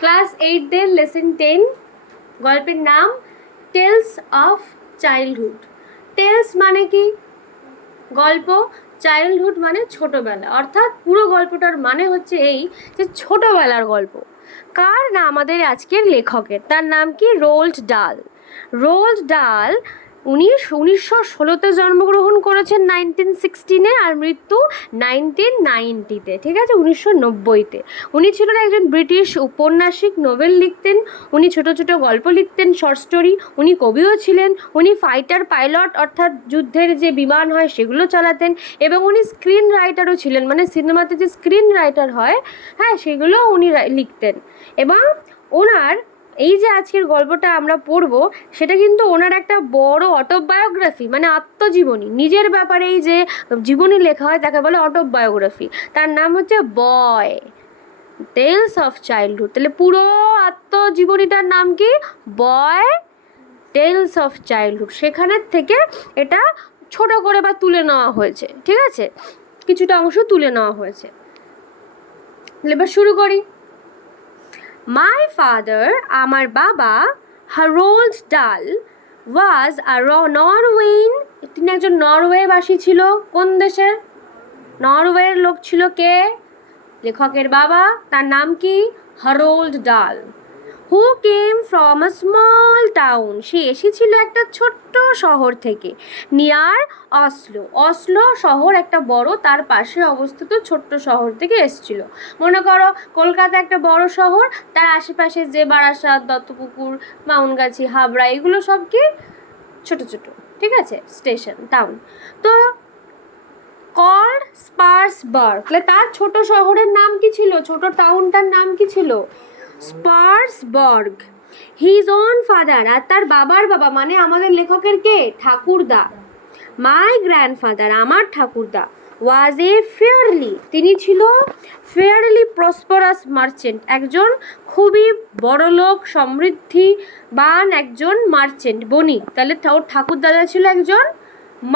Class 8 lesson 10 গল্পের নাম tales of childhood. Tales মানে কি? গল্প। চাইল্ডহুড মানে ছোটোবেলা, অর্থাৎ পুরো গল্পটার মানে হচ্ছে এই যে ছোটোবেলার গল্প। কার না? আমাদের আজকের লেখকের। তার নাম কি? রোল্ড ডাল। রোল্ড ডাল 1916-তে জন্মগ্রহণ করেছেন 1916-এ, আর মৃত্যু 1990-তে, ঠিক আছে, 1990-তে। উনি ছিলেন একজন ব্রিটিশ উপন্যাসিক, নোবেল লিখতেন, উনি ছোটো ছোটো গল্প লিখতেন, শর্ট স্টোরি, উনি কবিও ছিলেন, উনি ফাইটার পাইলট অর্থাৎ যুদ্ধের যে বিমান হয় সেগুলো চালাতেন, এবং উনি স্ক্রিন রাইটারও ছিলেন, মানে সিনেমাতে যে স্ক্রিন রাইটার হয়, হ্যাঁ, সেগুলো উনি লিখতেন। এবং ওনার এই যে আজকের গল্পটা আমরা পড়ব, সেটা কিন্তু ওনার একটা বড় অটোবায়োগ্রাফি, মানে আত্মজীবনী, নিজের ব্যাপারে এই যে জীবনী লেখা হয় তাকে বলে অটোবায়োগ্রাফি। তার নাম হচ্ছে বয়, টেলস অফ চাইল্ডহুড। তাহলে পুরো আত্মজীবনীটার নাম কি? বয়, টেলস অফ চাইল্ডহুড। সেখানের থেকে এটা ছোট করে বা তুলে নেওয়া হয়েছে, ঠিক আছে, কিছুটা অংশ তুলে নেওয়া হয়েছে। তাহলে এবার শুরু করি। My father, আমার বাবা, Roald Dahl, was a Norwegian, তিনি একজন নরওয়েবাসী ছিল। কোন দেশের? নরওয়ের লোক ছিল। কে? লেখকের বাবা। তার নাম কি? Roald Dahl. Who came from a small town, সে এসেছিল একটা ছোট্ট শহর থেকে, নিয়ার অসলো। অসলো শহর একটা বড়, তার পাশে অবস্থিত ছোট্ট শহর থেকে এসেছিল। মনে করো কলকাতা একটা বড় শহর, তার আশেপাশে যে বারাসাত, দত্তপুকুর, মাউনগাছি, হাবড়া, এগুলো সব কি ছোট ছোট, ঠিক আছে, স্টেশন, টাউন। তো কল্ড স্পার্সবার্গ, তাহলে তার ছোট শহরের নাম কি ছিল? ছোট টাউনটার নাম কি ছিল? স্পার্সবার্গ। হিজ ওন ফাদার, আর তার বাবার বাবা মানে আমাদের লেখকের কে? ঠাকুরদা। মাই গ্র্যান্ডফাদার, আমার ঠাকুরদা, ওয়াজ এ ফেয়ারলি, তিনি ছিল ফেয়ারলি প্রসপারাস মার্চেন্ট, একজন খুবই বড়লোক, সমৃদ্ধিবান একজন মার্চেন্ট, বণিক। তাহলে ওর ঠাকুরদাদা ছিল একজন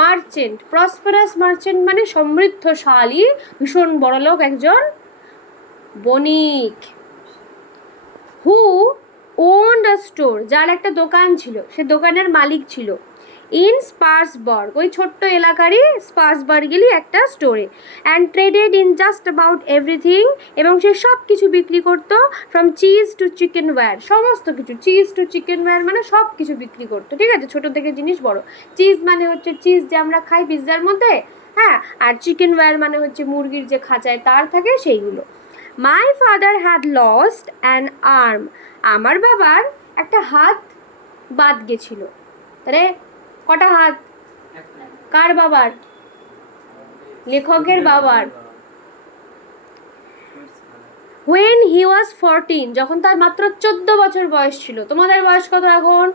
মার্চেন্ট। প্রসপারাস মার্চেন্ট মানে সমৃদ্ধশালী, ভীষণ বড়লোক একজন বণিক। হু ওন্ড আ স্টোর, যার একটা দোকান ছিল, সে দোকানের মালিক ছিল। ইন স্পার্সবার্গ, ওই ছোট্ট এলাকারই স্পার্সবার্গেরই একটা স্টোরে। And traded in just about everything, এবং সে সব কিছু বিক্রি করতো। From cheese to chicken wire, সমস্ত কিছু, চিজ টু চিকেন ওয়্যার মানে সব কিছু বিক্রি করতো, ঠিক আছে, ছোটো থেকে জিনিস বড়। চিজ মানে হচ্ছে চিজ যে আমরা খাই পিৎজার মধ্যে, হ্যাঁ, আর চিকেন ওয়্যার মানে হচ্ছে মুরগির যে খাঁচায় তার থাকে সেইগুলো। My father had lost an arm, আমার বাবার একটা হাত বাদ গেছিল। তাহলে কটা হাত? কার বাবার? লেখকের বাবার। when he was 14, যখন তার মাত্র 14 বছর বয়স ছিল। তোমাদের বয়স কত এখন?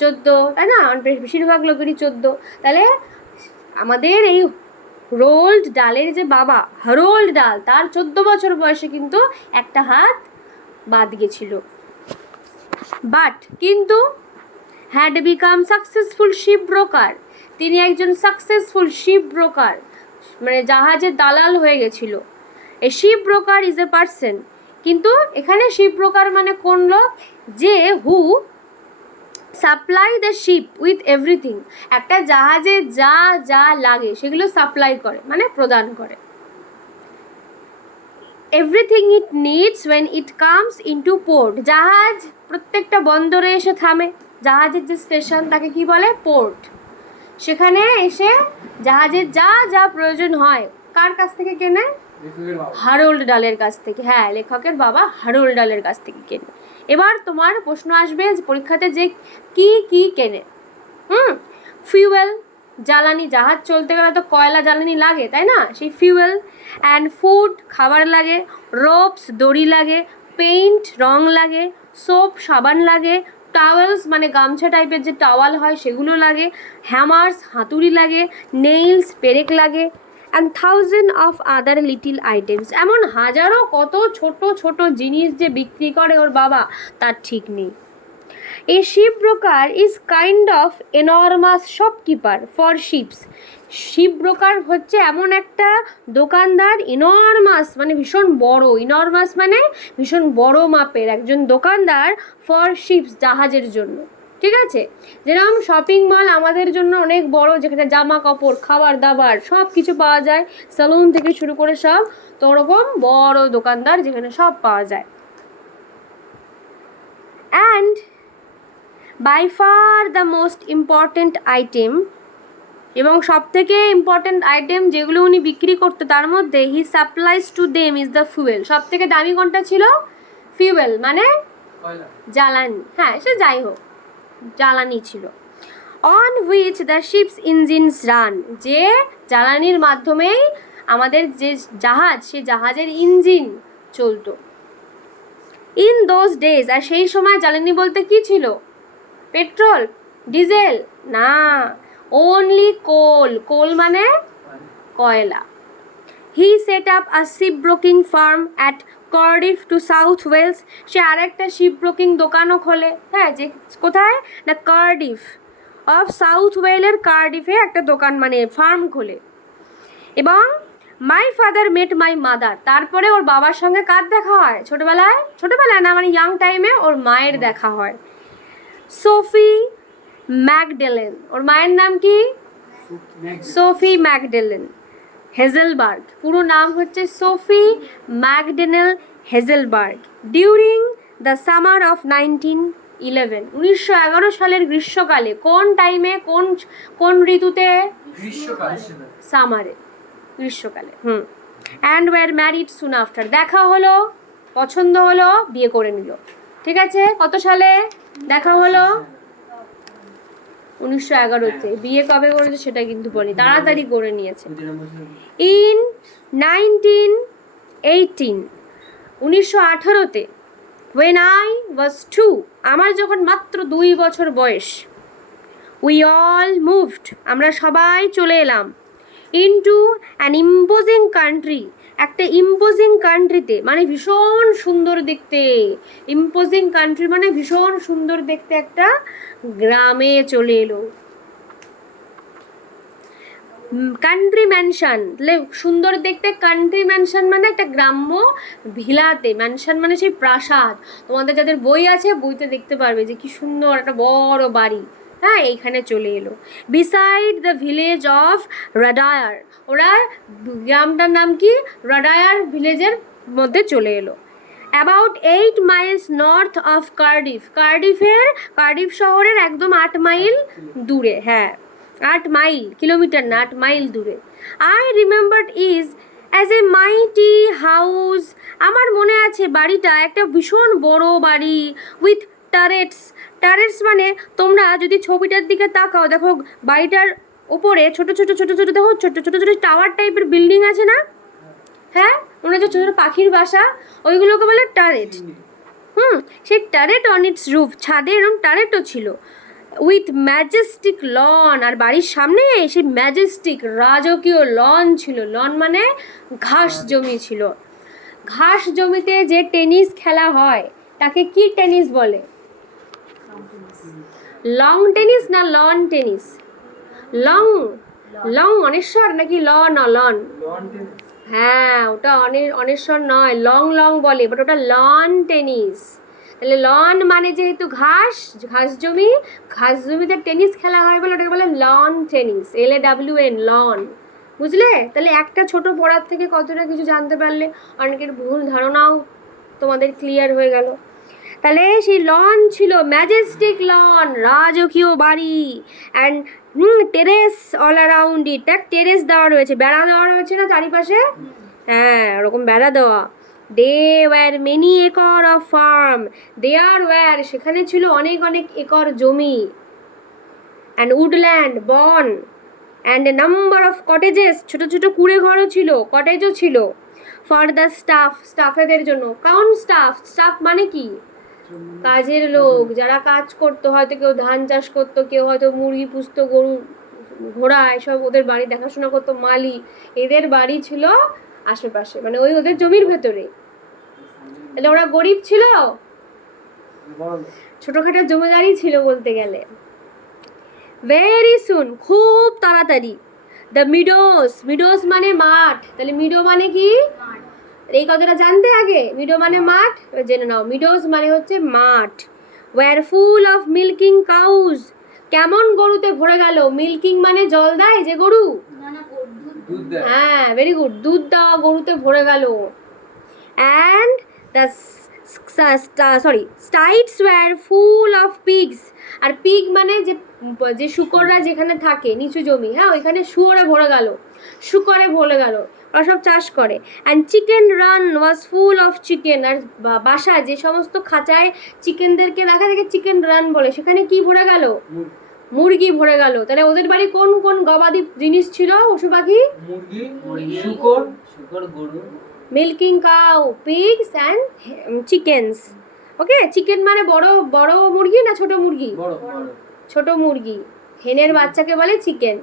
14, তাই না? বেশিরভাগ লোকেরই 14। তাহলে আমাদের এই রোল্ড ডালের যে বাবা, রোল্ড ডাল, তার 14 বছর বয়সে কিন্তু একটা হাত বাদ গেছিল। বাট, কিন্তু, had become successful ship broker, তিনি একজন সাকসেসফুল শিপ ব্রোকার, মানে জাহাজের দালাল হয়ে গেছিল। A ship broker is a person, কিন্তু এখানে শিপ ব্রোকার মানে কোন লোক? যে who supply the ship with everything, একটা জাহাজে যা যা লাগে সেগুলো সাপ্লাই করে, মানে প্রদান করে। Everything it needs when it comes into port, জাহাজ প্রত্যেকটা বন্দরে এসে থামে, জাহাজের যে স্টেশন তাকে কি বলে? পোর্ট। সেখানে এসে জাহাজের যা যা প্রয়োজন হয় কার কাছ থেকে কেনে? রোল্ড ডালের কাছ থেকে। হ্যাঁ, লেখকের বাবা রোল্ড ডালের কাছ থেকে কেনে। এবার তোমার প্রশ্ন আসবে পরীক্ষাতে যে কি কি কেনে? ফিউয়েল, জ্বালানি, জাহাজ চলতে গেলে তো কয়লা জ্বালানি লাগে, তাই না? সেই ফিউয়েল। অ্যান্ড ফুড, খাবার লাগে। রোপস, দড়ি লাগে। পেইন্ট, রং লাগে। সোপ, সাবান লাগে। টাওয়েলস মানে গামছা টাইপের যে টাওয়াল হয় সেগুলো লাগে। হ্যামার্স, হাতুড়ি লাগে। নেইলস, পেরেক লাগে। And thousand of other little items, এমন হাজারো কত ছোট ছোট জিনিস যে বিক্রি করে ওর বাবা, তার ঠিক নেই। A shipbroker is kind of enormous shopkeeper for ships. শিপব্রোকার হচ্ছে এমন একটা দোকানদার, ইনরমাস মানে ভীষণ বড়, ইনরমাস মানে ভীষণ বড় মাপের একজন দোকানদার ফর শিপস জাহাজের জন্য। ঠিক আছে, যেরকম শপিং মল আমাদের জন্য অনেক বড়, যেখানে জামা কাপড় খাবার দাবার সব কিছু পাওয়া যায়, সেলুন থেকে শুরু করে সব, তো ওরকম বড় দোকানদার যেখানে সব পাওয়া যায়। And by far the most important item, এবং সবথেকে ইম্পর্টেন্ট আইটেম যেগুলো উনি বিক্রি করতো তার মধ্যে he supplies to them is the fuel. সবথেকে দামি কোনটা ছিল? ফিউয়েল মানে জ্বালানি, হ্যাঁ সে যাই হোক জ্বালানি ছিল। On which the ships engines run, যে জ্বালানির মাধ্যমেই আমাদের যে জাহাজ, সে জাহাজের ইঞ্জিন চলতো। ইন দোজ ডেজ, আর সেই সময় জ্বালানি বলতে কি ছিল? পেট্রোল, ডিজেল না, only coal, coal মানে কয়লা। He set up a shipbroking firm at Cardiff to South Wales, সে আরেকটা শিপব্রোকিং দোকানও খোলে, হ্যাঁ যে কোথায় না কার্ডিফ অফ সাউথ ওয়েলের কার্ডিফে একটা দোকান মানে ফার্ম খোলে। এবং my father mate my mother, তারপরে ওর বাবার সঙ্গে কার দেখা হয়? ছোটোবেলায়, ছোটোবেলায় না মানে ইয়াং টাইমে ওর মায়ের দেখা হয়। সোফি ম্যাকডেলেন, ওর মায়ের নাম কি? সোফি ম্যাকডেলেন হেজেলবার্গ, পুরো নাম হচ্ছে Sophie McDonnell Hazelberg. During the summer of 1911, 1911 সালের গ্রীষ্মকালে, কোন টাইমে, কোন ঋতুতে? সামারে, গ্রীষ্মকালে। And were married soon after, দেখা হলো, পছন্দ হলো, বিয়ে করে নিল। ঠিক আছে, কত সালে দেখা হলো? 1911-তে। বিয়ে কবে করেছে সেটা কিন্তু বলি, তাড়াতাড়ি করে নিয়েছে। ইন 1918, 1918-তে, when I was 2, আমার যখন মাত্র 2 বছর বয়স, we all moved, আমরা সবাই চলে এলাম, into an imposing country, একটা ইম্পোজিং কান্ট্রিতে মানে ভীষণ সুন্দর দেখতে, ইম্পোজিং কান্ট্রি মানে ভীষণ সুন্দর দেখতে একটা গ্রামে চলে এলো। কান্ট্রি ম্যানশন, সুন্দর দেখতে, কান্ট্রি ম্যানশন মানে একটা গ্রাম্য ভিলাতে, ম্যানশন মানে সেই প্রাসাদ। তোমাদের যাদের বই আছে বইতে দেখতে পারবে যে কি সুন্দর একটা বড় বাড়ি, হ্যাঁ এইখানে চলে এলো। বিসাইড দ্য ভিলেজ অফ রাডায়ার, ওরা গ্রামটার নাম কি? রাডায়ার ভিলেজের মধ্যে চলে এলো। About 8 Miles north of Cardiff, Cardiff শহরের একদম 8 মাইল দূরে, হ্যাঁ 8 মাইল, কিলোমিটার না 8 মাইল দূরে। I remembered is as a mighty house, আমার মনে আছে বাড়িটা একটা ভীষণ বড় বাড়ি, উইথ টারেটস, টারেটস মানে তোমরা যদি ছবিটার দিকে তাকাও দেখো বাড়িটার উপরে ছোট ছোট দেখো ছোট ছোট টাওয়ার টাইপের বিল্ডিং আছে না, হ্যাঁ মনে হচ্ছে ছোটো ছোটো পাখির বাসা, ওইগুলোকে বলে টারেট। সেই টারেট অন ইটস রুফ, ছাদে এরকম টারেটও ছিল। উইথ ম্যাজেস্টিক লন, আর বাড়ির সামনে সেই ম্যাজেস্টিক রাজকীয় লন ছিল। লন মানে ঘাস জমি ছিল। ঘাস জমিতে যে টেনিস খেলা হয় তাকে কি টেনিস বলে? লং টেনিস না লন টেনিস? লং অনেশ্বর নাকি লন? হ্যাঁ ওটা অনেশ্বর নয়, লং বলে, বাট ওটা লন টেনিস। তাহলে লন মানে যেহেতু ঘাস জমিতে টেনিস খেলা হয় বলে ওটাকে বলে লন টেনিস, LAWN, লন। বুঝলে? তাহলে একটা ছোট পড়ার থেকে কতটা কিছু জানতে পারলে, অনেকের ভুল ধারণাও তোমাদের ক্লিয়ার হয়ে গেল। তাহলে সেই লন ছিল, ম্যাজেস্টিক লন, রাজকীয় বাড়ি, অ্যান্ড টেরেস অল অ্যারাউন্ড ইট, দেখ টেরেস দেওয়া রয়েছে, বেড়া দেওয়া রয়েছে না চারিপাশে, হ্যাঁ ওরকম বেড়া দেওয়া। They were many acre of farm, there were সেখানে ছিল অনেক একর জমি, অ্যান্ড উডল্যান্ড বন, and a number of cottages, ছোটো ছোটো কুঁড়ে ঘরও ছিল, কটেজও ছিল। ফর দ্য স্টাফেদের জন্য। কারণ স্টাফ মানে কি? কাজের লোক, যারা কাজ করতো, হয়তো কেউ ধান চাষ করতো, কেউ হয়তো মুরগি পুষতো, গরু ঘোড়া এসব ওদের বাড়ি দেখাশোনা করতো, মালি, এদের বাড়ি ছিল আশেপাশে, মানে ওদের জমির ভেতরে। তাহলে ওরা গরিব ছিল? ছোটখাটো জমিদারি ছিল বলতে গেলে। ভেরি সুন, খুব তাড়াতাড়ি। দ্য মিডোস, মিডোস মানে মাঠ, তাহলে মিডো মানে কি? এই কথাটা জানতে আগে, মিডো মানে মাঠ, জেনে নাও। মিডোস মানে হচ্ছে মাঠ। Were full of milking cows, কেমন গরুতে ভরে গেল। মিল্কিং মানে জল দেয় যে গরু, হ্যাঁ ভেরি গুড, দুধ দেওয়া গরুতে ভরে গেল। And the sties were full of pigs, আর পিগ মানে যে শুকররা যেখানে থাকে নিচু জমি, হ্যাঁ ওইখানে শুয়োরে ভরে গেল, শুকরে ভরে গেল, ওরা সব চাষ করে। And chicken run was full of chicken, আর বাসায় যে সমস্ত খাঁচায় চিকেনদেরকে রাখা থেকে চিকেন রান বলে, সেখানে কি ভরে গেল? মুরগি ভরে গেল। তাহলে ওদের বাড়ি কোন কোন গবাদি জিনিস ছিল, পশু পাখি? মুরগি, শুকর, গরু, milking cow, pigs and chickens. Okay, chicken মানে বড় বড় মুরগি না ছোট মুরগি? ছোট মুরগি, হেনের বাচ্চাকে বলে চিকেন।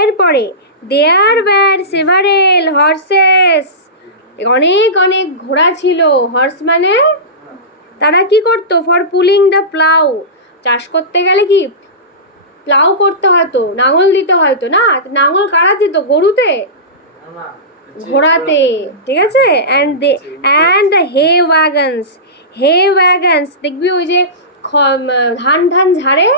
এরপরে দেয়ার ওয়্যার সেভারেল হর্সেস, অনেক অনেক ঘোড়া ছিল। হর্স মানে তারা কি করতো? ফর পুলিং দ্য প্লাউ, চাষ করতে গেলে কি প্লাউ করতে হয়তো, নাঙল দিতে হয়তো না, নাঙল কারা দিত? গরুতে, ঘোড়াতে, ঠিক আছে। অ্যান্ড হে ওয়াগনস, হে ওয়াগনস দেখবি ওই যে ধান ঝাড়ে,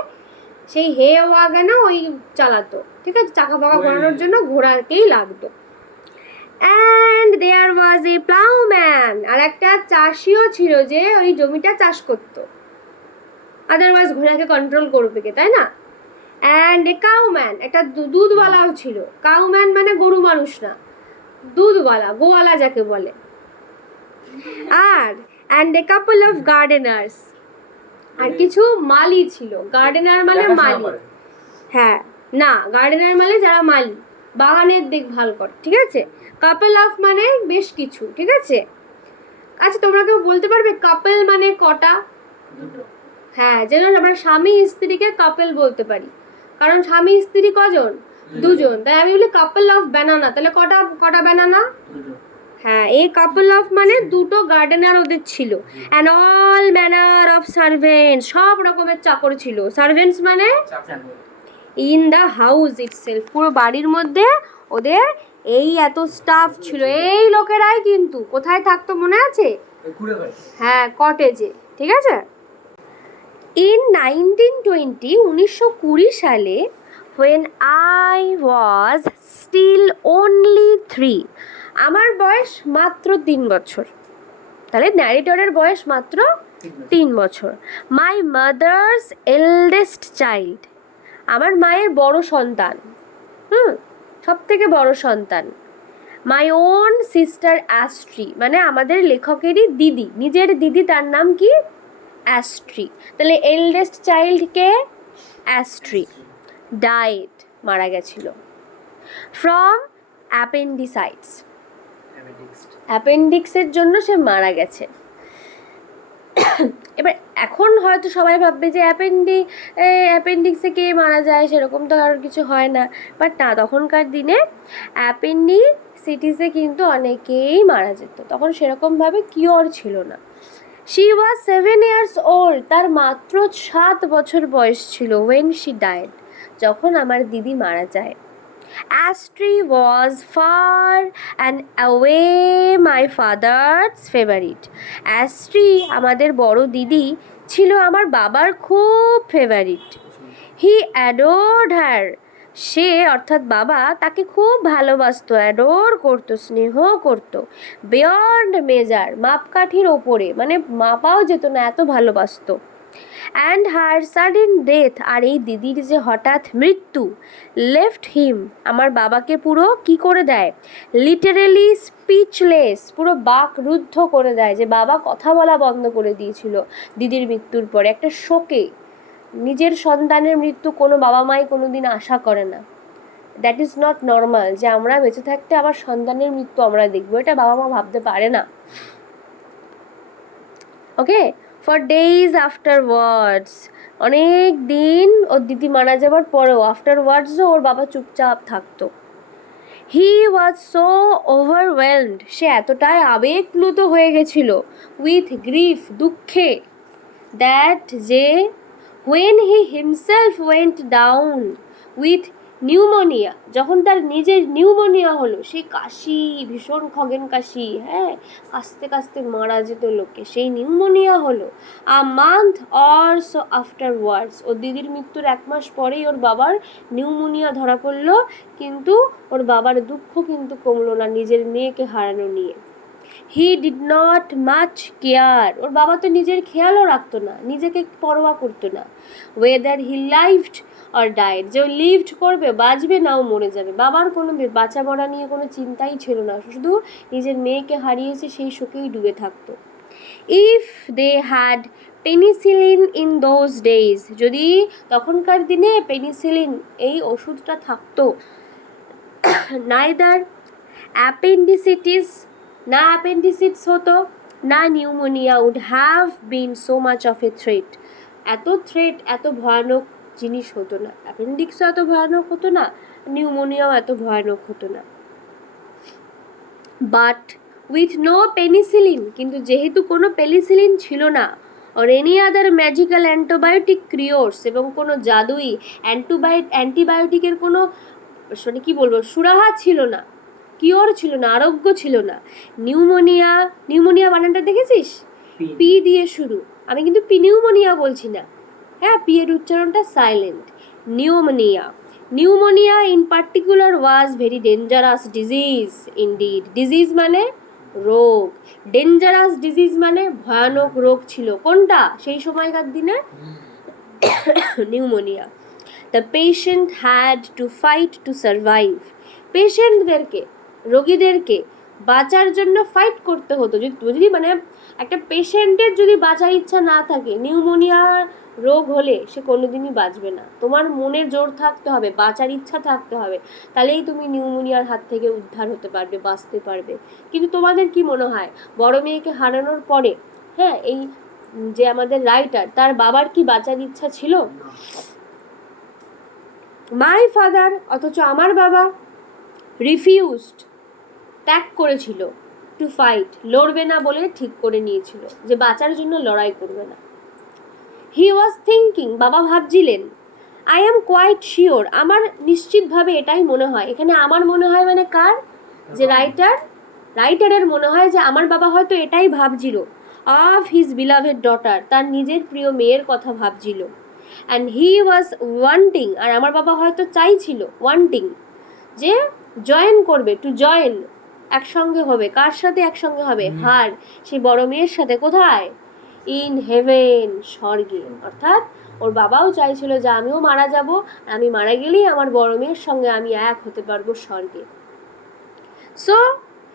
সেই হে ওয়াগনও ওই চালাতো, ঠিক আছে, চাকা ফাকা ঘোরানোর জন্য ঘোড়াকেই লাগতো। অ্যান্ড দেয়ার ওয়াজ এ প্লাউম্যান, আর একটা চাষিও ছিল যে ওই জমিটা চাষ করতো, আদারওয়াইজ ঘোড়াকে কন্ট্রোল করবে কে, তাই না? অ্যান্ড এ কাউম্যান, একটা দুধওয়ালাও ছিল। কাউম্যান মানে গরু মানুষ না, দুধওয়ালা, গোওয়ালা যাকে বলে। আর অ্যান্ড এ কাপল অফ গার্ডেনার্স, আর কিছু মালি ছিল। গার্ডেনার মানে মালি, হ্যাঁ না, গার্ডেনার মানে যারা মালি, বাগানের দেখভাল করে, ঠিক আছে। কাপল অফ মানে বেশ কিছু, ঠিক আছে। আচ্ছা তোমরা কেউ বলতে পারবে কাপল মানে কটা? হ্যাঁ, যেন আমরা স্বামী স্ত্রীকে কাপল বলতে পারি, কারণ স্বামী স্ত্রী কজন? দুজন, তাই আমি বলি কাপল অফ ব্যানানা, তাহলে কটা কটা ব্যানানা? হ্যাঁ, এই কাপল অফ মানে দুটো গার্ডেনার ওদের ছিল। And all manner of servants, সব রকমের চাকর ছিল। সার্ভেন্টস মানে ইন দ্য হাউস ইটসেলফ, পুরো বাড়ির মধ্যে ওদের এই এত স্টাফ ছিল। এই লোকেরাই কিন্তু কোথায় থাকতো মনে আছে? হ্যাঁ, কটেজে, ঠিক আছে। ইন 1920, 1920 সালে, when I was still only 3, আমার বয়স মাত্র 3 বছর, তাহলে ন্যারেটরের বয়স মাত্র 3 বছর। মাই মাদার্স এল্ডেস্ট চাইল্ড, আমার মায়ের বড় সন্তান, সব থেকে বড় সন্তান। মাই ওন সিস্টার অ্যাস্ট্রি, মানে আমাদের লেখকেরই দিদি, নিজের দিদি, তার নাম কি? অ্যাস্ট্রি। তাহলে এল্ডেস্ট চাইল্ডকে অ্যাস্ট্রি, ডায়েড, মারা গেছিল। ফ্রম অ্যাপেন্ডিসাইটস, অ্যাপেন্ডিক্সের জন্য সে মারা গেছে। এবার এখন হয়তো সবাই ভাববে যে অ্যাপেন্ডিক্সে কে মারা যায়, সেরকম তো আর কিছু হয় না। বাট না, তখনকার দিনে অ্যাপেন্ডিসাইটিসে কিন্তু অনেকেই মারা যেত, তখন সেরকমভাবে কিওর ছিল না। শি ওয়াজ 7 years old, তার মাত্র 7 বছর বয়স ছিল। ওয়েন শি ডায়েড, যখন আমার দিদি মারা যায়। Astrid was far and away my father's favourite, Astrid আমাদের বড় দিদি ছিল আমার বাবার খুব ফেভারিট। হি অ্যাডোর্ড হার, সে অর্থাৎ বাবা তাকে খুব ভালোবাসতো, অ্যাডোর করতো, স্নেহ করতো। বিয়ন্ড মেজার, মাপকাঠির ওপরে, মানে মাপাও যেত না, এত ভালোবাসতো। অ্যান্ড হার সাডেন ডেথ, আর এই দিদির যে হঠাৎ মৃত্যু, লেফট হিম, আমার বাবাকে পুরো কি করে দেয়? লিটারেলি স্পিচলেস, পুরো বাকরুদ্ধ করে দেয়, যে বাবা কথা বলা বন্ধ করে দিয়েছিল দিদির মৃত্যুর পরে। একটা শোকে, নিজের সন্তানের মৃত্যু কোনো বাবা মাই কোনো দিন আশা করে না। দ্যাট ইজ নট নর্মাল, যে আমরা বেঁচে থাকতে আবার সন্তানের মৃত্যু আমরা দেখবো, এটা বাবা মা ভাবতে পারে না। ওকে, ফর ডেইজ আফটারওয়ার্ডস, অনেক দিন ওর দিদি মারা যাবার পরেও আফটারওয়ার্ডসও ওর বাবা চুপচাপ থাকতো। হি ওয়াজ সো ওভারওয়েলমড, সে এতটাই আবেগপ্লুত হয়ে গেছিল, উইথ গ্রিফ, দুঃখে, দ্যাট যে when he himself went down with pneumonia, যখন তার নিজের নিউমোনিয়া হলো, সেই কাশি, ভীষণ খগেন কাশি, হ্যাঁ, কাশতে কাশতে মারা যেত লোকে, সেই নিউমোনিয়া হলো। A month or so afterwards, ওর দিদির মৃত্যুর 1 মাস পরেই ওর বাবার নিউমোনিয়া ধরা পড়লো, কিন্তু ওর বাবার দুঃখ কিন্তু কমলো না নিজের মেয়েকে হারানো নিয়ে। He did not much care, ওর বাবা তো নিজের খেয়ালও রাখতো না, নিজেকে পরোয়া করতো না। ওয়েদার হি লাইভড অর ডাইড, যে ও লিভড করবে, বাঁচবে নাও মরে যাবে, বাবার কোনো বাঁচা মরা নিয়ে কোনো চিন্তাই ছিল না, শুধু নিজের মেয়েকে হারিয়েছে সেই শোকেই ডুবে থাকতো। If they had penicillin in those days, যদি তখনকার দিনে পেনিসিলিন এই ওষুধটা থাকতো, নাইদার অ্যাপেন্ডিসিটিস, না অ্যাপেন্ডিসিটস হতো, না pneumonia would have been so much of a threat, এত ভয়ানক জিনিস হতো না, অ্যাপেন্ডিক্সও এত ভয়ানক হতো না, নিউমোনিয়াও এত ভয়ানক হতো না। বাট উইথ নো পেনিসিলিন, কিন্তু যেহেতু কোনো পেনিসিলিন ছিল না, or any other magical antibiotic cures, এবং কোনো জাদুই অ্যান্টিবায়োটিকের কোনো মানে কী বলবো সুরাহা ছিল না, কিওর ছিল না, আরোগ্য ছিল না। নিউমোনিয়া বানানটা দেখেছিস, পি দিয়ে শুরু, আমি কিন্তু নিউমোনিয়া বলছি না, হ্যাঁ, পি এর উচ্চারণটা silent. Pneumonia in particular was very dangerous disease indeed, disease মানে রোগ, ডেঞ্জারাস ডিজিজ মানে ভয়ানক রোগ ছিল, কোনটা সেই সময়কার দিনে pneumonia. The patient had to fight to survive, পেশেন্টদেরকে, রোগীদেরকে বাঁচার জন্য ফাইট করতে হতো। যদি মানে একটা পেশেন্টের যদি বাঁচার ইচ্ছা না থাকে, নিউমোনিয়া রোগ হলে সে কোনোদিনই বাঁচবে না, তোমার মনে জোর থাকতে হবে, বাঁচার ইচ্ছা থাকতে হবে, তাহলেই তুমি নিউমোনিয়ার হাত থেকে উদ্ধার হতে পারবে, বাঁচতে পারবে। কিন্তু তোমাদের কি মনে হয়, বড় মেয়েকে হারানোর পরে, হ্যাঁ, এই যে আমাদের রাইটার, তার বাবার কি বাঁচার ইচ্ছা ছিল? মাই ফাদার, অথচ আমার বাবা রিফিউজড, ত্যাগ করেছিল, টু ফাইট, লড়বে না বলে ঠিক করে নিয়েছিল যে বাঁচার জন্য লড়াই করবে না। হি ওয়াজ থিঙ্কিং, বাবা ভাবছিলেন, আই অ্যাম কোয়াইট শিওর, আমার নিশ্চিতভাবে এটাই মনে হয়, এখানে আমার মনে হয় মানে কার, যে রাইটারের মনে হয় যে আমার বাবা হয়তো এটাই ভাবছিল, অফ হিজ বিলাভেড ডটার, তার নিজের প্রিয় মেয়ের কথা ভাবছিল। অ্যান্ড হি ওয়াজ ওয়ান্টিং, আর আমার বাবা হয়তো চাইছিল, ওয়ান্টিং, যে জয়েন করবে, টু জয়েন, একসঙ্গে হবে, কার সাথে একসঙ্গে হবে, হার, সেই বড় মেয়ের সাথে, কোথায়, ইন হেভেন, স্বর্গে। অর্থাৎ ওর বাবাও চাইছিল যে আমিও মারা যাব, আমি মারা গেলেই আমার বড় মেয়ের সঙ্গে আমি এক হতে পারবো স্বর্গে। সো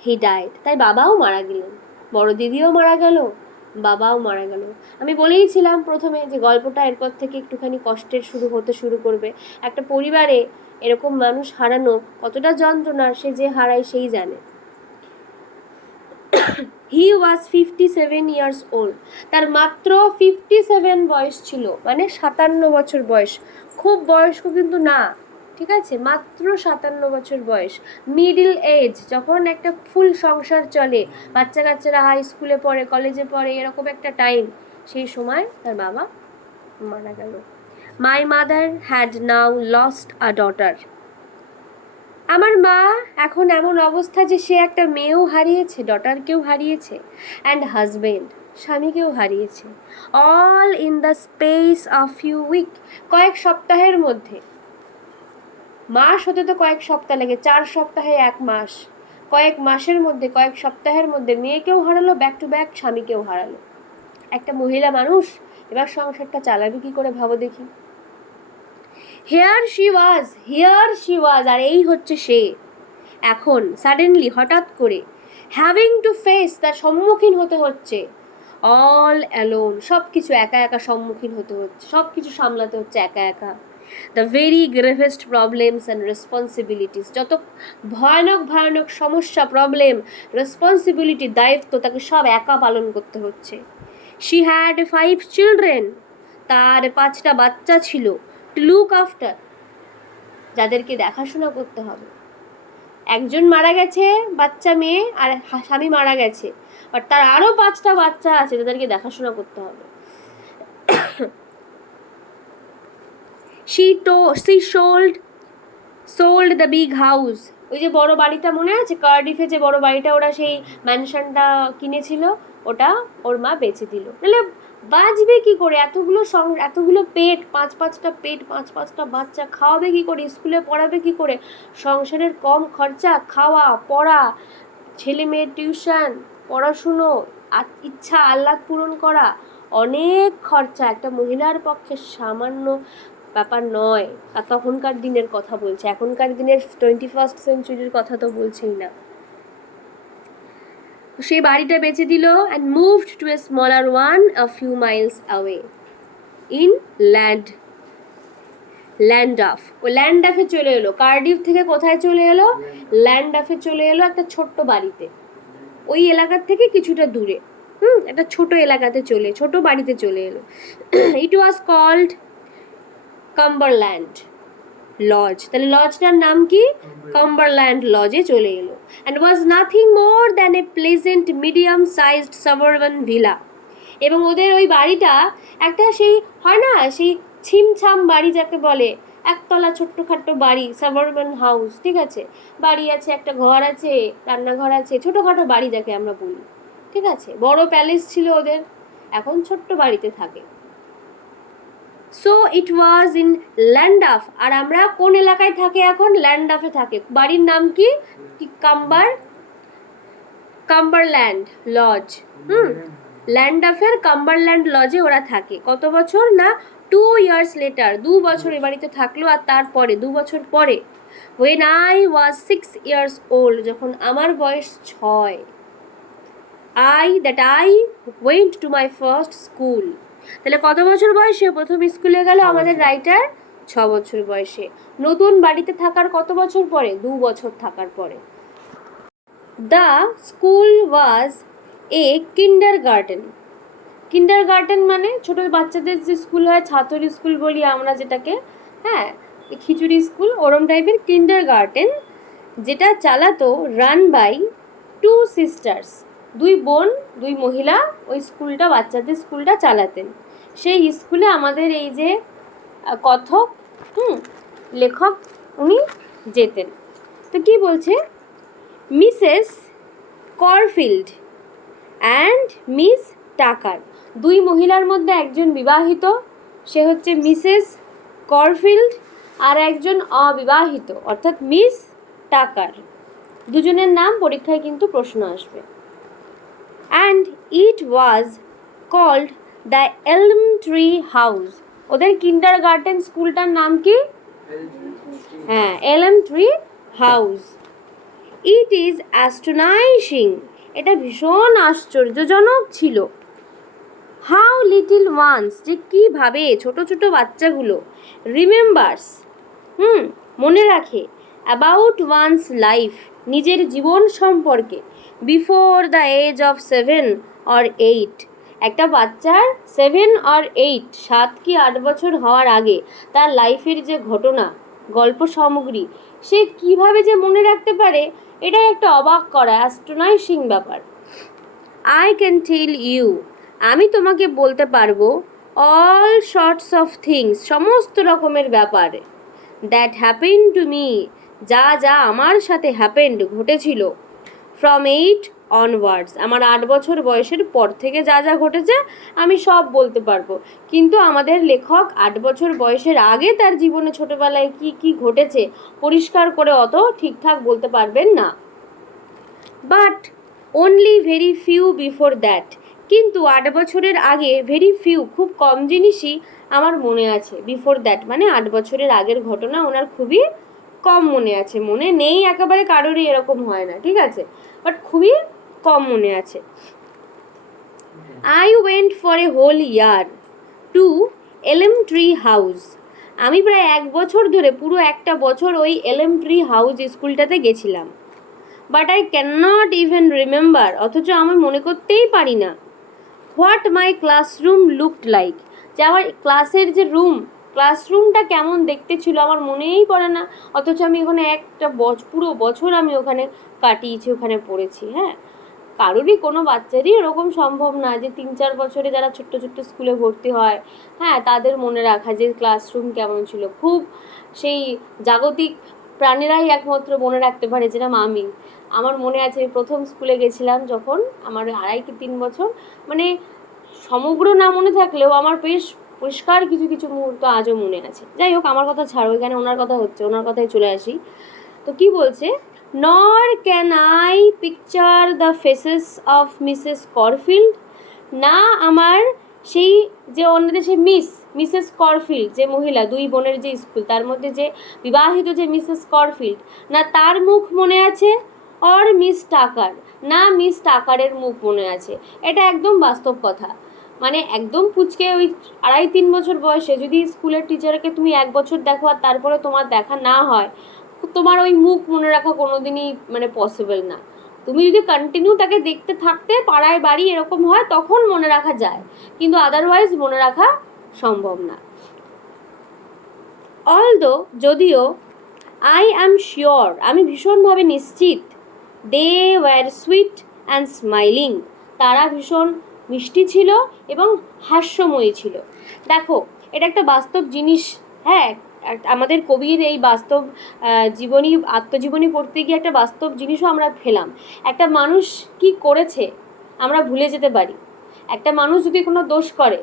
হি ডাইড, তাই বাবাও মারা গেলেন, বড় দিদিও মারা গেল, বাবাও মারা গেল। আমি বলেইছিলাম প্রথমে যে গল্পটা এরপর থেকে একটুখানি কষ্টের হতে শুরু করবে। একটা পরিবারে এরকম মানুষ হারানো কতটা যন্ত্রণার, সে যে হারায় সেই জানে। হি ওয়াজ 57 ইয়ার্স ওল্ড, তার মাত্র 57 বয়স ছিল, মানে 57 বছর বয়স, খুব বয়স্ক কিন্তু না, ঠিক আছে, মাত্র 57 বছর বয়স, মিডল এজ, যখন একটা ফুল সংসার চলে, বাচ্চা কাচ্চারা হাই স্কুলে পড়ে, কলেজে পড়ে, এরকম একটা টাইম, সেই সময় তার বাবা মারা গেল। My mother had now lost a daughter, আমার মা এখন এমন অবস্থা যে সে একটা মেয়েও হারিয়েছে, ডটারকেও হারিয়েছে, অ্যান্ড হাজবেন্ড, স্বামীকেও হারিয়েছে, all in the space of few week, কয়েক সপ্তাহের মধ্যে, মাস হতে তো কয়েক সপ্তাহ লাগে, 4 সপ্তাহে 1 মাস, কয়েক মাসের মধ্যে, কয়েক সপ্তাহের মধ্যে মেয়েকেও হারালো, ব্যাক টু ব্যাক স্বামীকেও হারালো। একটা মহিলা মানুষ এবার সংসারটা চালাবে কি করে, ভাবো দেখি। হিয়ার শি ওয়াজ, আর এই হচ্ছে সে এখন, সাডেনলি, হঠাৎ করে, হ্যাভিং টু ফেস, তার সম্মুখীন হতে হচ্ছে, অল অ্যালোন, সব কিছু একা একা সম্মুখীন হতে হচ্ছে, সব কিছু সামলাতে হচ্ছে একা একা। The very gravest problems and responsibilities, যত ভয়ানক সমস্যা, প্রবলেম, রেসপন্সিবিলিটি, দায়িত্ব, তাকে সব একা পালন করতে হচ্ছে। শি হ্যাড 5 চিলড্রেন, তার 5টা বাচ্চা ছিল, টু লুক আফটার, যাদেরকে দেখাশোনা করতে হবে। একজন মারা গেছে বাচ্চা মেয়ে, আর স্বামী মারা গেছে, আর তার আরও 5টা বাচ্চা আছে, তাদেরকে দেখাশোনা করতে হবে। she sold the big house. ওই যে বড় বাড়িটা মনে আছে, কার্ডিফে যে বড় বাড়িটা, ওরা সেই ম্যানশনটা কিনেছিল, ওটা ওর মা বেচে দিল। তাহলে বাঁচবে কি করে? এতগুলো পেট, 5-5টা পেট, 5-5টা বাচ্চা খাওয়াবে কি করে? স্কুলে পড়াবে কি করে? সংসারের কম খরচা, খাওয়া পড়া, ছেলে মেয়ের টিউশন, পড়াশুনো, ইচ্ছা আহ্লাদ পূরণ করা, অনেক খরচা। একটা মহিলার পক্ষে সামান্য ব্যাপার নয়। আর তখনকার দিনের কথা বলছে, এখনকার দিনের 21st সেঞ্চুরির কথা তো বলছেই না। সেই বাড়িটা বেচে দিল and moved to a smaller one a few miles away in Llandaff. ও ল্যান্ডাফে চলে এলো। কার্ডিফ থেকে কোথায় চলে এলো? ল্যান্ডাফে চলে এলো, একটা ছোট্ট বাড়িতে, ওই এলাকার থেকে কিছুটা দূরে, একটা ছোট এলাকাতে ছোট বাড়িতে চলে এলো। ইট ওয়াজ কল্ড কাম্বারল্যান্ড লজ। তাহলে লজটার নাম কি? কাম্বারল্যান্ড লজে চলে এলো। And was nothing more than a pleasant medium sized suburban villa. এবং ওদের ওই বাড়িটা একটা সেই হয় না, সেই ছিমছাম বাড়ি যাকে বলে, একতলা ছোট্টখাট্টো বাড়ি, সাবারবান হাউস, ঠিক আছে? বাড়ি আছে, একটা ঘর আছে, রান্নাঘর আছে, ছোটোখাটো বাড়ি যাকে আমরা বলি, ঠিক আছে? বড় প্যালেস ছিল ওদের, এখন ছোট্ট বাড়িতে থাকে। So it was in ল্যান্ডাফ। আর আমরা কোন এলাকায় থাকে এখন? ল্যান্ডাফে থাকে। বাড়ির নাম কি? Cumberland lodge. ল্যান্ডাফের কাম্বারল্যান্ড লজে ওরা থাকে। কত বছর? না 2 years later, 2 বছর এ বাড়িতে থাকলো। আর তারপরে 2 বছর পরে, when I was 6 years old, যখন আমার বয়স 6, I went to my first school. তাহলে কত বছর বয়সে প্রথম স্কুলে গেল আমাদের রাইটার? 6 বছর বয়সে। নতুন বাড়িতে থাকার কত বছর পরে? 2 বছর থাকার পরে। The school was A kindergarten মানে ছোট বাচ্চাদের যে স্কুল হয়, ছাত্র স্কুল বলি আমরা যেটাকে, হ্যাঁ, খিচুড়ি স্কুল, ওরম টাইপের কিন্ডারগার্টেন, যেটা চালাতো রান বাই 2 sisters, 2 বোন, 2 মহিলা ওই স্কুলটা, বাচ্চাদের স্কুলটা চালাতেন। সেই স্কুলে আমাদের এই যে কথক লেখক উনি যেতেন। তো কি বলছে? মিসেস করফিল্ড অ্যান্ড মিস টাকার, 2 মহিলার মধ্যে একজন বিবাহিত, সে হচ্ছে মিসেস করফিল্ড, আর একজন অবিবাহিত অর্থাৎ মিস টাকার। দুজনের নাম পরীক্ষায় কিন্তু প্রশ্ন আসবে। And it was called the elm tree house. ওদের কিন্ডারগার্টেন স্কুলটার নাম কি? হ্যাঁ, elm tree house. It is astonishing, এটা ভীষণ আশ্চর্যজনক ছিল। হাউ লিটল ওয়ান্স, যে কীভাবে ছোট ছোট বাচ্চাগুলো, রিমেম্বার্স, মনে রাখে, অ্যাবাউট ওয়ান্স লাইফ, নিজের জীবন সম্পর্কে, before the age of 7 or 8, একটা বাচ্চার 7 or 8, 7 কি 8 বছর হওয়ার আগে তার লাইফের যে ঘটনা, গল্প সামগ্রী, সে কিভাবে যে মনে রাখতে পারে, এটাই একটা অবাক করা, অ্যাস্টোনাইশিং ব্যাপার। আই ক্যান টেল ইউ, আমি তোমাকে বলতে পারবো, অল সর্টস অফ থিংস, সমস্ত রকমের ব্যাপার, দ্যাট হ্যাপেন টু মি, যা যা আমার সাথে হ্যাপেন্ড, ঘটেছিল, ফ্রম 8 অনওয়ার্ডস, আমার 8 বছর বয়সের পর থেকে যা যা ঘটেছে আমি সব বলতে পারবো। কিন্তু আমাদের লেখক 8 বছর বয়সের আগে তার জীবনে ছোটোবেলায় কি কি ঘটেছে পরিষ্কার করে অত ঠিকঠাক বলতে পারবেন না। But only very few before that, কিন্তু 8 বছরের আগে ভেরি ফিউ, খুব কম জিনিসই আমার মনে আছে। বিফোর দ্যাট মানে 8 বছরের আগের ঘটনা ওনার খুবই কম মনে আছে, মনে নেই একেবারে, কারোরই এরকম হয় না, ঠিক আছে, বাট খুবই কম মনে আছে। I went for a whole year to elm tree house, আমি প্রায় 1 বছর ধরে, পুরো একটা বছর ওই এলম ট্রি হাউস স্কুলটাতে গেছিলাম। But I can not even remember, অথচ আমি মনে করতেই পারি না, what my classroom looked like, যে আমার ক্লাসের যে রুম, ক্লাসরুমটা কেমন দেখতে ছিল আমার মনেই পড়ে না, অথচ আমি ওখানে একটা পুরো বছর আমি ওখানে কাটিয়েছি, ওখানে পড়েছি। হ্যাঁ, কারোরই কোনো বাচ্চারই এরকম সম্ভব না যে 3-4 বছরে যারা ছোট্ট ছোট্ট স্কুলে ভর্তি হয়, হ্যাঁ, তাদের মনে রাখা যে ক্লাসরুম কেমন ছিল। খুব সেই জাগতিক প্রাণীরাই একমাত্র মনে রাখতে পারে, যেরকম আমি। আমার মনে আছে প্রথম স্কুলে গেছিলাম যখন, আমার 2.5 কি 3 বছর, মানে সমগ্র না মনে থাকলেও আমার বেশ পরিষ্কার কিছু কিছু মুহূর্ত আজও মনে আছে। যাই হোক, আমার কথা ছাড়ো, এখানে ওনার কথা হচ্ছে, ওনার কথায় চলে আসি। তো কি বলছে, nor can I picture the faces of Mrs Corfield. না আমার সেই যে অন্যদের সেই মিসেস করফিল্ড, যে মহিলা, 2 বোনের যে স্কুল, তার মধ্যে যে বিবাহিত যে মিসেস করফিল্ড, না তার মুখ মনে আছে। অর মিস টাকার, না মিস টাকারের মুখ মনে আছে। এটা একদম বাস্তব কথা। মানে একদম পুচকে ওই 2.5-3 বছর বয়সে যদি স্কুলের টিচারকে তুমি 1 বছর দেখো আর তারপরে তোমার দেখা না হয়, তোমার ওই মুখ মনে রাখা কোনো দিনই মানে পসিবল না। তুমি যদি কন্টিনিউ তাকে দেখতে থাকতে পাড়ায় বাড়ি এরকম হয় তখন মনে রাখা যায়, কিন্তু আদারওয়াইজ মনে রাখা সম্ভব না। অলদো, যদিও, আই অ্যাম শিওর, আমি ভীষণভাবে নিশ্চিত, they were sweet and smiling, তারা ভীষণ মিষ্টি ছিল এবং হাস্যময়ী ছিল। দেখো, এটা একটা বাস্তব জিনিস। হ্যাঁ, আমাদের কবির এই বাস্তব জীবনী, আত্মজীবনী পড়তে গিয়ে একটা বাস্তব জিনিসও আমরা পেলাম। একটা মানুষ কি করেছে আমরা ভুলে যেতে পারি, একটা মানুষ যদি কোনো দোষ করে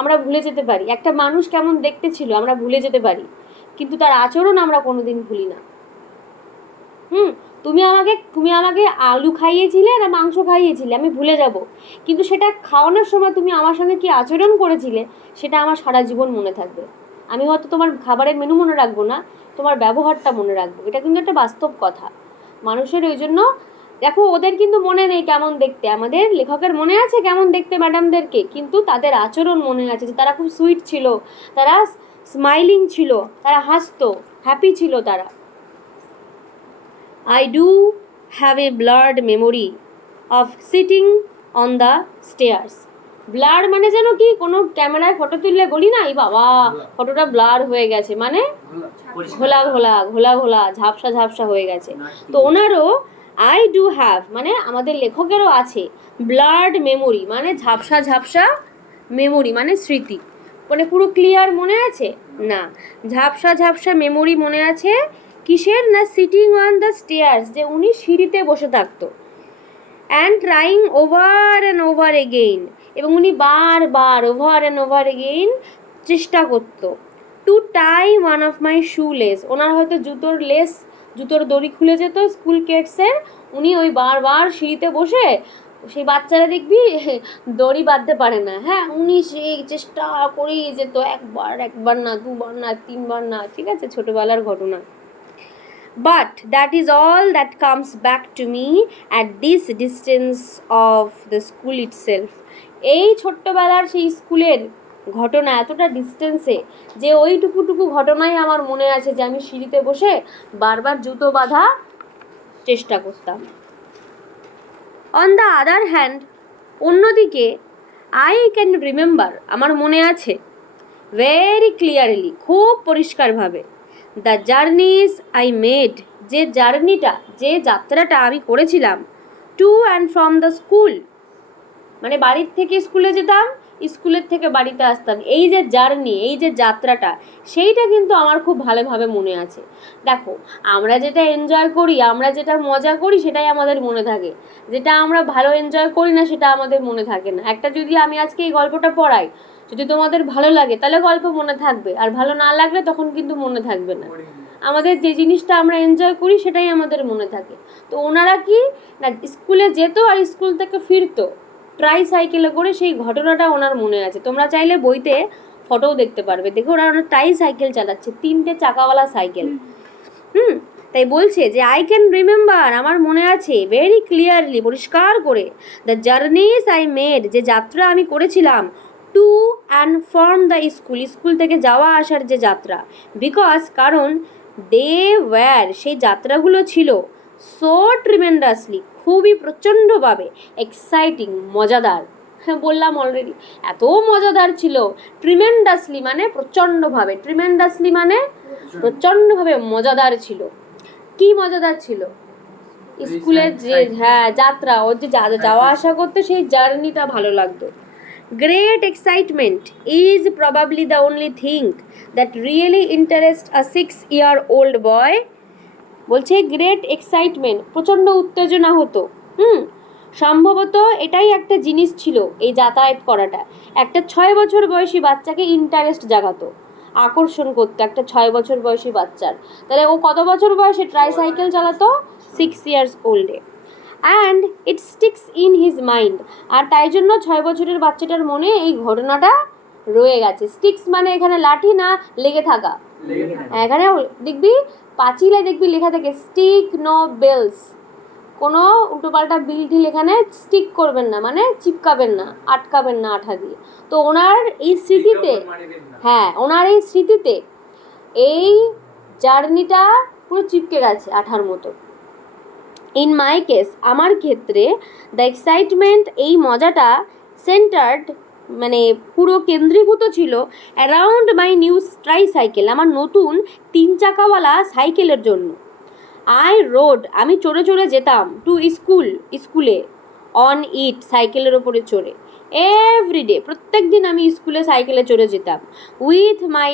আমরা ভুলে যেতে পারি, একটা মানুষ কেমন দেখতে ছিল আমরা ভুলে যেতে পারি, কিন্তু তার আচরণ আমরা কোনোদিন ভুলি না। তুমি আমাকে আলু খাইয়েছিলে না মাংস খাইয়েছিলে, আমি ভুলে যাব, কিন্তু সেটা খাওয়ানোর সময় তুমি আমার সঙ্গে কি আচরণ করেছিলে সেটা আমার সারা জীবন মনে থাকবে। আমি হয়তো তোমার খাবারের মেনু মনে রাখবো না, তোমার ব্যবহারটা মনে রাখবো। এটা কিন্তু একটা বাস্তব কথা। মানুষের ওই জন্য দেখো, ওদের কিন্তু মনে নেই কেমন দেখতে, আমাদের লেখকের মনে আছে কেমন দেখতে ম্যাডামদেরকে, কিন্তু তাদের আচরণ মনে আছে যে তারা খুব সুইট ছিল, তারা স্মাইলিং ছিল, তারা হাসতো, হ্যাপি ছিল তারা। I do have a blurred memory of sitting on the stairs. Blur মানে যেন কি, কোনো ক্যামেরায় ফটো তুললে বলি না, এই বাবা ফটোটা ব্লার হয়ে গেছে, মানে ঘোলা ঘোলা ঘোলা ঘোলা ঝাপসা ঝাপসা হয়ে গেছে। তো ওনারও আই ডু হ্যাভ, মানে আমাদের লেখকেরও আছে ব্লার্ড মেমোরি, মানে ঝাপসা ঝাপসা মেমোরি, মানে স্মৃতি, মানে পুরো ক্লিয়ার মনে আছে না, ঝাপসা ঝাপসা মেমোরি মনে আছে। কিসের না, সিটিং অন দ্য স্টেয়ার্স, যে উনি সিঁড়িতে বসে থাকতো। And trying over and over again, এবং উনি বারবার ওভার অ্যান্ড ওভার এগেইন চেষ্টা করতো। To tie one of my shoe laces, ওনার হয়তো জুতোর দড়ি খুলে যেত স্কুল কেটসের, উনি ওই বারবার সিঁড়িতে বসে, সেই বাচ্চারা দেখবি দড়ি বাঁধতে পারে না, হ্যাঁ, উনি সেই চেষ্টা করেই যেত, একবার না, 2বার না, 3বার না, ঠিক আছে, ছোটোবেলার ঘটনা। But that is all that comes back to me at this distance of the school itself. এই ছোট্টবেলার সেই স্কুলের ঘটনা এতটা ডিস্টেন্সে, যে ওইটুকু ঘটনাই আমার মনে আছে, যে আমি সিঁড়িতে বসে বারবার জুতো বাঁধা চেষ্টা করতাম। অন দ্য আদার হ্যান্ড, অন্যদিকে, আই ক্যান রিমেম্বার, আমার মনে আছে, ভেরি ক্লিয়ারলি, খুব পরিষ্কারভাবে, দ্য জার্নিস আই মেড, যে জার্নিটা, যে যাত্রাটা আমি করেছিলাম, to and from the school, মানে বাড়ির থেকে স্কুলে যেতাম, স্কুলের থেকে বাড়িতে আসতাম, এই যে জার্নি, এই যে যাত্রাটা, সেইটা কিন্তু আমার খুব ভালোভাবে মনে আছে। দেখো, আমরা যেটা এনজয় করি, আমরা যেটা মজা করি সেটাই আমাদের মনে থাকে, যেটা আমরা ভালো এনজয় করি না সেটা আমাদের মনে থাকে না। একটা যদি আমি আজকে এই গল্পটা পড়াই, যদি তোমাদের ভালো লাগে তাহলে গল্প মনে থাকবে, আর ভালো না লাগলে তখন কিন্তু মনে থাকবে না। আমাদের যে জিনিসটা আমরা এনজয় করি সেটাই আমাদের মনে থাকে। তো ওনারা কি না, স্কুলে যেত আর স্কুল থেকে ফিরতো ট্রাইসাইকেলে করে, সেই ঘটনাটা ওনার মনে আছে। তোমরা চাইলে বইতে ফটোও দেখতে পারবে, দেখো ওরা ট্রাইসাইকেল চালাচ্ছে, 3টে চাকাওয়ালা সাইকেল। তাই বলছে যে আই ক্যান রিমেম্বার, আমার মনে আছে, ভেরি ক্লিয়ারলি, পরিষ্কার করে, দ্য জার্নিস আই মেড, যে যাত্রা আমি করেছিলাম, to and from the school, school থেকে যাওয়া আসার যে যাত্রা, বিকজ, কারণ, দে ওয়্যার, সেই যাত্রাগুলো ছিল, সো ট্রিমেন্ডাসলি, খুবই প্রচণ্ডভাবে, এক্সাইটিং, মজাদার, হ্যাঁ বললাম অলরেডি, এত মজাদার ছিল। ট্রিমেন্ডাসলি মানে প্রচণ্ডভাবে, ট্রিমেন্ডাসলি মানে প্রচণ্ডভাবে মজাদার ছিল। কি মজাদার ছিল? স্কুলের যে হ্যাঁ যাত্রা, ওর যে যাওয়া আসা করতে সেই জার্নিটা ভালো লাগতো। Great excitement is probably the only thing that really interests a 6-year-old boy. বলছে গ্রেট এক্সাইটমেন্ট, প্রচণ্ড উত্তেজনা হতো। সম্ভবত এটাই একটা জিনিস ছিল, এই যাতায়াত করাটা একটা 6 বছর বয়সী বাচ্চাকে ইন্টারেস্ট জাগাতো, আকর্ষণ করতো একটা 6 বছর বয়সী বাচ্চার। তাহলে ও কত বছর বয়সে ট্রাইসাইকেল চালাতো? 6 years old-এ। And it sticks in his mind, আর তাই জন্য 6 বছরের বাচ্চাটার মনে এই ঘটনাটা রয়ে গেছে। স্টিক্স মানে এখানে লাঠি না লেগে থাকা, এখানে দেখবি পাঁচিলে দেখবি লেখা থাকে স্টিক নো বেলস, কোনো উল্টোপাল্টা বিল টিল এখানে স্টিক করবেন না, মানে চিপকাবেন না, আটকাবেন না আঠা দিয়ে। তো ওনার এই স্মৃতিতে, হ্যাঁ ওনার এই স্মৃতিতে এই জার্নিটা পুরো চিপকে গেছে আঠার মতো। ইন মাই কেস, আমার ক্ষেত্রে দ্য এক্সাইটমেন্ট, এই মজাটা সেন্টার্ড মানে পুরো কেন্দ্রীভূত ছিল অ্যারাউন্ড মাই নিউ ট্রাইসাইকেল, আমার নতুন 3 চাকাওয়ালা সাইকেলের জন্য। আই রোড, আমি চড়ে চড়ে যেতাম, টু স্কুলে অন ইট, সাইকেলের ওপরে চড়ে। এভরিডে, প্রত্যেক দিন আমি স্কুলে সাইকেলে চড়ে যেতাম। উইথ মাই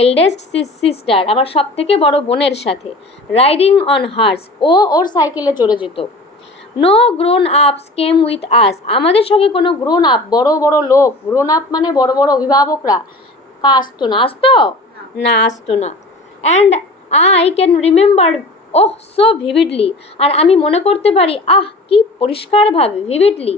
এল্ডেস্ট সিস্টার, আমার সব থেকে বড় বোনের সাথে। রাইডিং অন হার্স, ও ওর সাইকেলে চড়ে যেত। নো গ্রোন আপস কেম উইথ আস, আমাদের সঙ্গে কোনো গ্রোন আপ, বড় বড় লোক, গ্রোন আপ মানে বড় বড় অভিভাবকরা আসতো না, আসতো না। And I can remember, oh so vividly, আর আমি মনে করতে পারি, কি পরিষ্কারভাবে, vividly,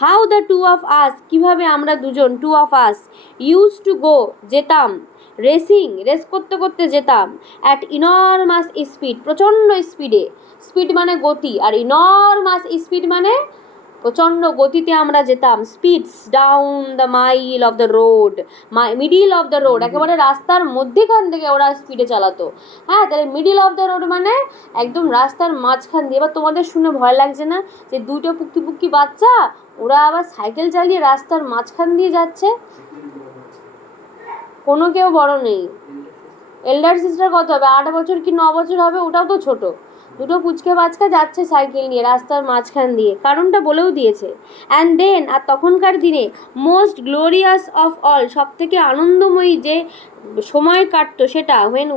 how the two of us, কীভাবে আমরা দুজন, two of us, use to go, যেতাম, রেস করতে করতে যেতাম, অ্যাট ইনরমাস স্পিড, প্রচণ্ড স্পিডে, স্পিড মানে গতি, আর ইনরমাস স্পিড মানে প্রচণ্ড গতিতে আমরা যেতাম। Speeds down the middle of the road, একেবারে রাস্তার মধ্যেখান থেকে ওরা স্পিডে চালাতো। হ্যাঁ, তাহলে মিডল অফ দ্য রোড মানে একদম রাস্তার মাঝখান দিয়ে। এবার তোমাদের শুনে ভয় লাগছে না যে দুটো পুক্কি বাচ্চা ওরা আবার সাইকেল চালিয়ে রাস্তার মাঝখান দিয়ে যাচ্ছে? কোনো কেউ বড় নেই। এল্ডার সিস্টার কত হবে, 8 বছর কি 9 বছর হবে, ওটাও তো ছোট। দুটো পুচকে বাচ্চা যাচ্ছে সাইকেল নিয়ে রাস্তার মাঝখান দিয়ে, কারণটা বলেও দিয়েছে। অ্যান্ড দেন, আর তখনকার দিনে মোস্ট গ্লোরিয়াস অফ অল, সব থেকে আনন্দময়ী যে সময় কাটতো সেটা, হোয়েন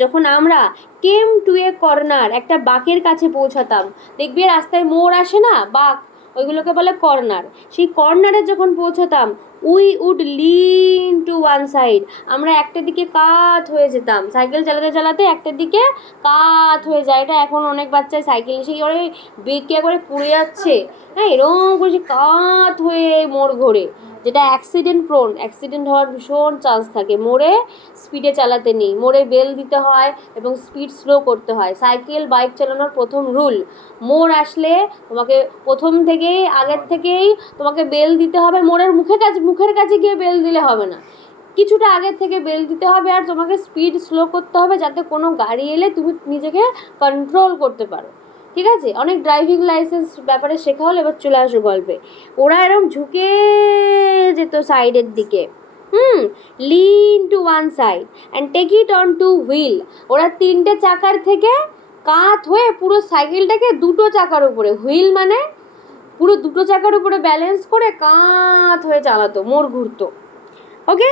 যখন আমরা কেম টু এ কর্নার, একটা বাঁকের কাছে পৌঁছাতাম। দেখবি রাস্তায় মোড় আসে না, বাঁক, ওইগুলোকে বলে কর্নার। সেই কর্নারে যখন পৌঁছাতাম, we would lean to one side, আমরা একটা দিকে কাত হয়ে যেতাম, সাইকেল চালাতে চালাতে একটা দিকে কাত হয়ে যায়। এটা এখন অনেক বাচ্চায় সাইকেল সেই করে বেঁকে করে পুড়ে যাচ্ছে, হ্যাঁ এরকম করে কাত হয়ে মোড় ঘোরে, যেটা অ্যাক্সিডেন্ট হওয়ার ভীষণ চান্স থাকে। মোড়ে স্পিডে চালাতে নেই, মোড়ে বেল দিতে হয় এবং স্পিড স্লো করতে হয়। সাইকেল বাইক চালানোর প্রথম রুল, মোড় আসলে তোমাকে প্রথম থেকেই আগের থেকেই তোমাকে বেল দিতে হবে। মোড়ের মুখের কাছে গিয়ে বেল দিলে হবে না, কিছুটা আগের থেকে বেল দিতে হবে, আর তোমাকে স্পিড স্লো করতে হবে যাতে কোনো গাড়ি এলে তুমি নিজেকে কন্ট্রোল করতে পারো। ঠিক আছে, অনেক ড্রাইভিং লাইসেন্স ব্যাপারে শেখা হলো। এবার চলে আসো গল্পে। ওরা এরকম ঝুঁকে যেত সাইডের দিকে, lean to one side and take it on two wheel, ওরা 3টে চাকার থেকে কাত হয়ে পুরো সাইকেলটাকে 2টো চাকার উপরে, হুইল মানে পুরো 2টো চাকার উপরে ব্যালেন্স করে কাত হয়ে চালাতো, মোড় ঘুরতো। Okay,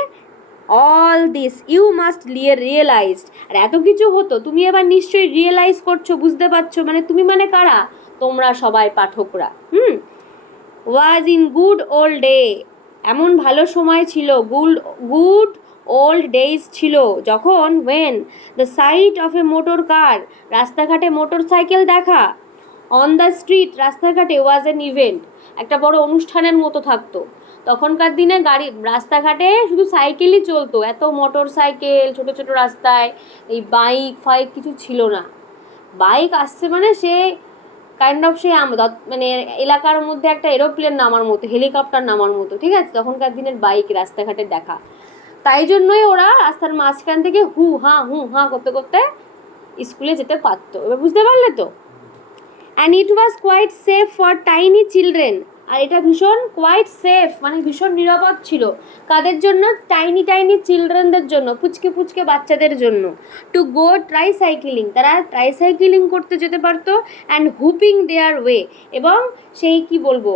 all this you must realised, আর এত কিছু হতো, তুমি এবার নিশ্চয়ই রিয়েলাইজ করছো, বুঝতে পারছো, মানে তুমি মানে কারা, তোমরা সবাই পাঠকরা। Was in good old day, এমন ভালো সময় ছিল, গুড ওল্ড ডেজ ছিল যখন, when the sight of a motor car, রাস্তাঘাটে মোটর সাইকেল দেখা, অন দ্য স্ট্রিট, রাস্তাঘাটে, ওয়াজ অ্যান ইভেন্ট, একটা বড় অনুষ্ঠানের মতো থাকতো। তখনকার দিনে রাস্তাঘাটে শুধু সাইকেলই চলতো, এত মোটর সাইকেল ছোটো ছোটো রাস্তায়, এই বাইক কিছু ছিল না। বাইক আসছে মানে সে কাইন্ড অফ সে মানে এলাকার মধ্যে একটা এরোপ্লেন নামার মতো, হেলিকপ্টার নামার মতো। ঠিক আছে, তখনকার দিনের বাইক রাস্তাঘাটে দেখা, তাই জন্যই ওরা রাস্তার মাঝখান থেকে হু হা করতে করতে স্কুলে যেতে পারতো। এবার বুঝতে পারলে তো? And it was quite safe for tiny children, আর এটা ভীষণ কোয়াইট সেফ, মানে ভীষণ নিরাপদ ছিল। কাদের জন্য? টাইনি টাইনি চিলড্রেনদের জন্য, পুচকে পুচকে বাচ্চাদের জন্য। টু গো ট্রাইসাইক্লিং, তারা ট্রাইসাইক্লিং করতে যেতে পারতো। অ্যান্ড হুপিং দেয়ার ওয়ে, এবং সেই কি বলবো,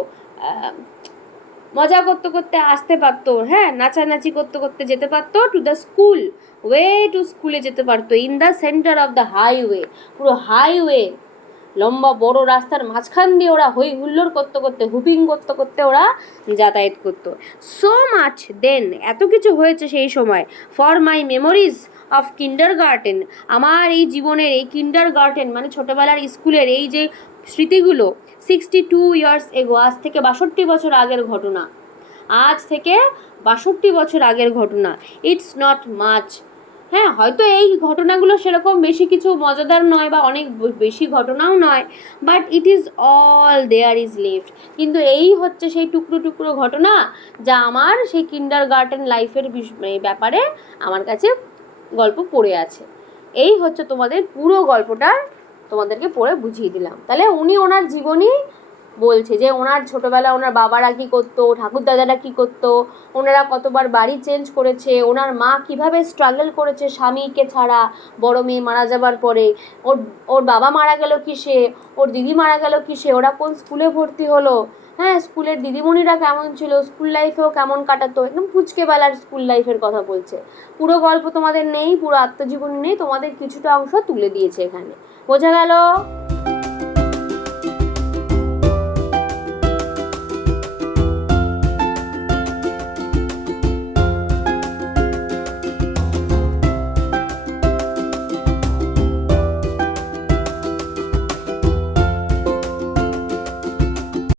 মজা করতে করতে আসতে পারতো, হ্যাঁ, নাচানাচি করতে করতে যেতে পারতো। To the school, way to স্কুলে যেতে পারতো। In the centre of the highway, পুরো হাইওয়ে, লম্বা বড় রাস্তার মাঝখান দিয়ে ওরা হই হুল্লোড় করতে করতে, হুপিং করতে করতে ওরা যাতায়াত করতো। সো মাচ দেন, এত কিছু হয়েছে সেই সময়। ফর মাই মেমোরিজ অফ কিন্ডার গার্টেন, আমার এই জীবনের এই কিন্ডার গার্টেন মানে ছোটোবেলার স্কুলের এই যে স্মৃতিগুলো, 62 ইয়ার্স এগো, আজ থেকে 62 বছর আগের ঘটনা, আজ থেকে 62 বছর আগের ঘটনা। ইটস নট মাচ, হ্যাঁ, হয়তো এই ঘটনাগুলো সেরকম বেশি কিছু মজাদার নয় বা অনেক বেশি ঘটনাও নয়, but it is all there is left, কিন্তু এই হচ্ছে সেই টুকরো টুকরো ঘটনা যা আমার সেই কিন্ডার গার্টেন লাইফের ব্যাপারে আমার কাছে গল্প পড়ে আছে। এই হচ্ছে তোমাদের পুরো গল্পটা, তোমাদেরকে পড়ে বুঝিয়ে দিলাম। তাহলে উনি ওনার জীবনী বলছে যে ওনার ছোটোবেলা ওনার বাবারা কী করতো, ঠাকুর দাদারা কী করতো, ওনারা কতবার বাড়ি চেঞ্জ করেছে, ওনার মা কিভাবে স্ট্রাগল করেছে স্বামীকে ছাড়া বড় মেয়ে মারা যাবার পরে, ওর বাবা মারা গেল কিসে, ওর দিদি মারা গেল কিসে, ওরা কোন স্কুলে ভর্তি হলো, হ্যাঁ, স্কুলের দিদিমণিরা কেমন ছিল, স্কুল লাইফেও কেমন কাটাতো, একদম পুচকেবেলার স্কুল লাইফের কথা বলছে। পুরো গল্প তোমাদের নেই, পুরো আত্মজীবনী নেই, তোমাদের কিছুটা অংশ তুলে দিয়েছে এখানে। বোঝা গেল?